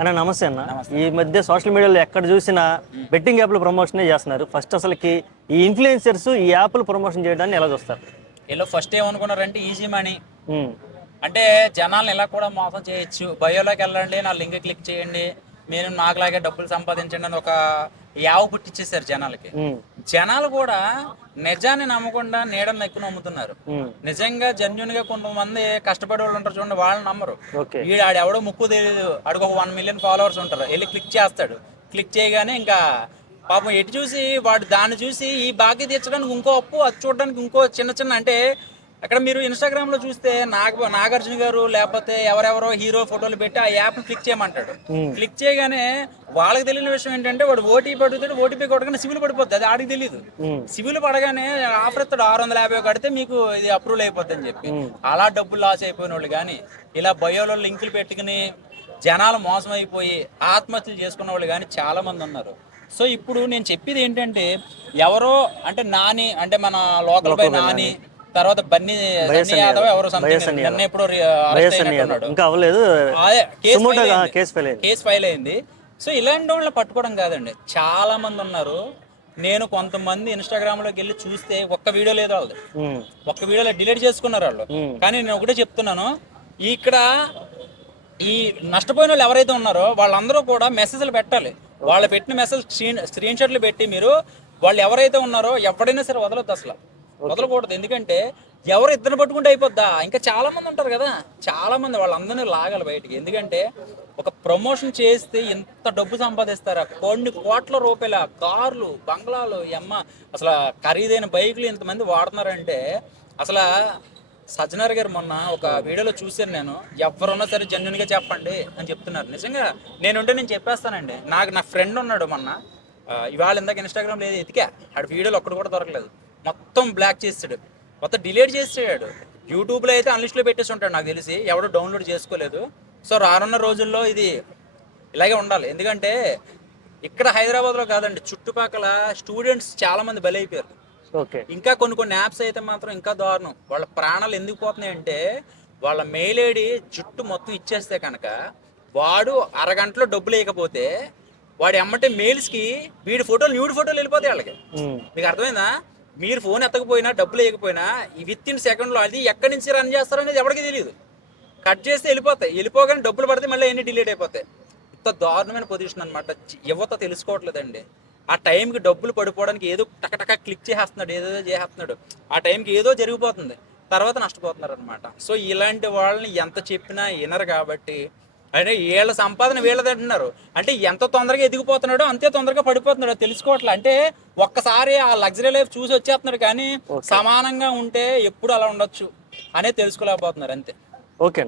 అన్న నమస్తే అన్న. నమస్తే. ఈ మధ్య సోషల్ మీడియాలో ఎక్కడ చూసినా బెట్టింగ్ యాప్ల ప్రమోషనే చేస్తున్నారు. ఫస్ట్ అసలుకి ఈ ఇన్ఫ్లుయెన్సర్స్ ఈ యాప్లు ప్రమోషన్ చేయడాన్ని ఎలా చూస్తారు? వీళ్ళు ఫస్ట్ ఏమనుకున్నారంటే ఈజీ మనీ. ఉమ్, అంటే జనాలను ఇలా కూడా మోసం చేయొచ్చు, బయోలోకి వెళ్ళండి, నా లింక్ క్లిక్ చేయండి, మీరు నాకులాగే డబ్బులు సంపాదించండి అని ఒక యావ పుట్టించేశారు జనాలకి. ఉమ్, జనాలు కూడా నిజాన్ని నమ్మకుండా నీడని ఎక్కువ నమ్ముతున్నారు. ఉమ్, నిజంగా జెన్యున్ గా కొంతమంది కష్టపడే వాళ్ళు ఉంటారు చూడండి, వాళ్ళని నమ్మరు. ఓకే. వీడు ఆడెవడో ముక్కు తెలియదు, ఆడికి ఒక 1 మిలియన్ ఫాలోవర్స్ ఉంటారు, వెళ్ళి క్లిక్ చేస్తాడు. క్లిక్ చేయగానే ఇంకా పాపం ఎటు చూసి వాడు దాన్ని చూసి ఈ బాకీ తీర్చడానికి ఇంకో అప్పు, అది చూడడానికి ఇంకో చిన్న చిన్న అంటే అక్కడ మీరు ఇన్స్టాగ్రామ్ లో చూస్తే నాగార్జున గారు లేకపోతే ఎవరెవరో హీరో ఫోటోలు పెట్టి ఆ యాప్ క్లిక్ చేయమంటాడు. క్లిక్ చేయగానే వాళ్ళకి తెలియని విషయం ఏంటంటే వాడు ఓటీపీ అడుగుతాడు, ఓటీపీ కొట్టగానే సివిల్ పడిపోద్ది, అది ఆడికి తెలియదు. సివిల్ పడగానే ఆఫర్ ఇస్తాడు 650 కడితే మీకు ఇది అప్రూవల్ అయిపోద్ది అని చెప్పి. అలా డబ్బులు లాస్ అయిపోయిన వాళ్ళు కానీ ఇలా బయోలో లింకులు పెట్టుకుని జనాలు మోసం అయిపోయి ఆత్మహత్యలు చేసుకున్న వాళ్ళు కానీ చాలా మంది ఉన్నారు. సో ఇప్పుడు నేను చెప్పేది ఏంటంటే ఎవరో అంటే నాని, అంటే మన లోకల్ బై నాని, తర్వాత బన్నీ యాదవ్ ఎవరో సంథింగ్ నిన్న ఎప్పుడో అరెస్ట్ అయినట్టున్నాడు. ఇంకా అవ్వలేదు, అదే కేసు ఫైల్ అయింది. సో ఇలాంటి వాళ్ళని పట్టుకోవడం కాదండి, చాలా మంది ఉన్నారు. నేను కొంతమంది ఇన్స్టాగ్రామ్ లోకి వెళ్ళి చూస్తే ఒక్క వీడియో లేదు వాళ్ళది, ఒక్క వీడియోలో డిలీట్ చేసుకున్నారు వాళ్ళు. కానీ నేను ఒకటే చెప్తున్నాను, ఇక్కడ ఈ నష్టపోయిన వాళ్ళు ఎవరైతే ఉన్నారో వాళ్ళందరూ కూడా మెసేజ్లు పెట్టాలి. వాళ్ళు పెట్టిన మెసేజ్ స్క్రీన్ షాట్లు పెట్టి మీరు వాళ్ళు ఎవరైతే ఉన్నారో ఎవడైనా సరే వదలొద్దు, అసలు వదలకూడదు. ఎందుకంటే ఎవరు ఇద్దరు పట్టుకుంటే అయిపోద్దా, ఇంకా చాలా మంది ఉంటారు కదా, చాలా మంది, వాళ్ళందరినీ లాగాలి బయటికి. ఎందుకంటే ఒక ప్రమోషన్ చేస్తే ఎంత డబ్బు సంపాదిస్తారా, కొన్ని కోట్ల రూపాయల కార్లు, బంగ్లాలు, అమ్మ అసలు ఖరీదైన బైకులు ఇంతమంది వాడుతున్నారంటే అసలు. సజ్జనార్ గారు మొన్న ఒక వీడియోలో చూశాను నేను, ఎవరున్నా సరే జెన్యున్ గా చెప్పండి అని చెప్తున్నారు. నిజంగా నేనుంటే నేను చెప్పేస్తానండి. నా ఫ్రెండ్ ఉన్నాడు మొన్న, ఇవాళ ఇందాక ఇన్స్టాగ్రామ్ లేదు ఎతికా, ఆడ వీడియోలు ఒక్కడు కూడా దొరకలేదు, మొత్తం బ్లాక్ చేసాడు, మొత్తం డిలీట్ చేసాడు. యూట్యూబ్లో అయితే అన్లిస్ట్లో పెట్టేసి ఉంటాడు నాకు తెలిసి, ఎవడో డౌన్లోడ్ చేసుకోలేదు. సో రానున్న రోజుల్లో ఇది ఇలాగే ఉండాలి. ఎందుకంటే ఇక్కడ హైదరాబాద్లో కాదండి, చుట్టుపక్కల స్టూడెంట్స్ చాలా మంది బలైపోయారు. ఇంకా కొన్ని యాప్స్ అయితే మాత్రం ఇంకా దారుణం. వాళ్ళ ప్రాణాలు ఎందుకు పోతున్నాయి అంటే వాళ్ళ మెయిల్ ఐడి జుట్టు మొత్తం ఇచ్చేస్తే కనుక వాడు అరగంటలో డబ్బులు వేయకపోతే వాడు ఎమ్మటే మెయిల్స్కి వీడి ఫోటోలు న్యూడ్ ఫోటోలు వెళ్ళిపోతాయి వాళ్ళకి. మీకు అర్థమైందా? మీరు ఫోన్ ఎత్తకపోయినా డబ్బులు వేయకపోయినా ఈ విత్ ఇన్ సెకండ్లో అది ఎక్కడి నుంచి రన్ చేస్తారనేది ఎవరికి తెలియదు. కట్ చేస్తే వెళ్ళిపోతాయి, వెళ్ళిపోగానే డబ్బులు పడితే మళ్ళీ అన్ని డిలీట్ అయిపోతాయి. ఇంత దారుణమైన పొజిషన్ అనమాట. యువత తెలుసుకోవట్లేదండి. ఆ టైంకి డబ్బులు పడిపోవడానికి ఏదో టకటక క్లిక్ చేసేస్తున్నాడు, ఏదో చేసేస్తున్నాడు, ఆ టైంకి ఏదో జరిగిపోతుంది, తర్వాత నష్టపోతున్నారు అనమాట. సో ఇలాంటి వాళ్ళని ఎంత చెప్పినా వినరు. కాబట్టి అంటే వీళ్ళ సంపాదన వీళ్ళది అంటున్నారు, అంటే ఎంత తొందరగా ఎదిగిపోతున్నాడో అంతే తొందరగా పడిపోతున్నాడో తెలుసుకోవట్లే. అంటే ఒక్కసారి ఆ లగ్జరీ లైఫ్ చూసి వచ్చేస్తున్నాడు, కానీ సమానంగా ఉంటే ఎప్పుడు అలా ఉండొచ్చు అనేది తెలుసుకోలేకపోతున్నారు అంతే. ఓకే.